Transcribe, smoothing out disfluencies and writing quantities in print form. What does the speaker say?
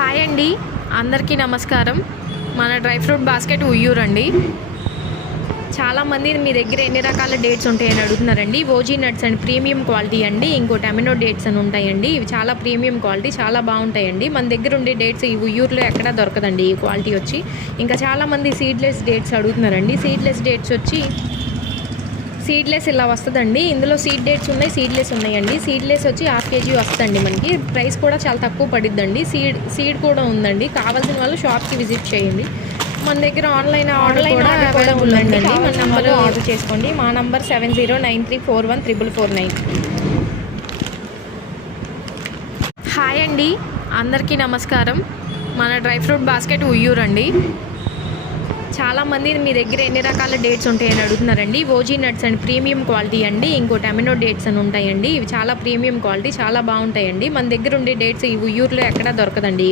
Hi అండి, అందరికీ నమస్కారం. మన డ్రై ఫ్రూట్ బాస్కెట్ ఉయ్యూరు అండి. చాలామంది మీ దగ్గర ఎన్ని రకాల డేట్స్ ఉంటాయని అడుగుతున్నారండి. OG nuts and premium quality అండి. ఇంకోటి అమినో డేట్స్ అని ఉంటాయండి. ఇవి చాలా ప్రీమియం క్వాలిటీ, చాలా బాగుంటాయండి. మన దగ్గర ఉండే డేట్స్ ఈ ఉయ్యూరులో ఎక్కడా దొరకదండి ఈ క్వాలిటీ వచ్చి. ఇంకా చాలామంది సీడ్లెస్ డేట్స్ అడుగుతున్నారండి. సీడ్లెస్ డేట్స్ వచ్చి సీడ్లెస్ ఇలా వస్తుందండి. ఇందులో సీడ్ డేట్స్ ఉన్నాయి, సీడ్లెస్ ఉన్నాయండి. సీడ్లెస్ వచ్చి హాఫ్ కేజీ వస్తుందండి. మనకి ప్రైస్ కూడా చాలా తక్కువ పడిద్దండి. సీడ్ కూడా ఉందండి. కావాల్సిన వాళ్ళు షాప్కి విజిట్ చేయండి. మన దగ్గర ఆన్లైన్ ఆర్డర్ కూడా అవైలబుల్ ఉందండి. మన నెంబర్ ఆర్డర్ చేసుకోండి. మా నంబర్ 7093414449. హాయ్ అండి, అందరికీ నమస్కారం. మన డ్రై ఫ్రూట్ బాస్కెట్ ఉయ్యూరు అండి. చాలామంది మీ దగ్గర ఎన్ని రకాల డేట్స్ ఉంటాయని అడుగుతున్నారండి. OG nuts and premium quality అండి. ఇంకోటి అమినో డేట్స్ అని ఉంటాయండి. ఇవి చాలా ప్రీమియం క్వాలిటీ, చాలా బాగుంటాయండి. మన దగ్గర ఉండే డేట్స్ ఈ ఉయ్యూరులో ఎక్కడా దొరకదండి.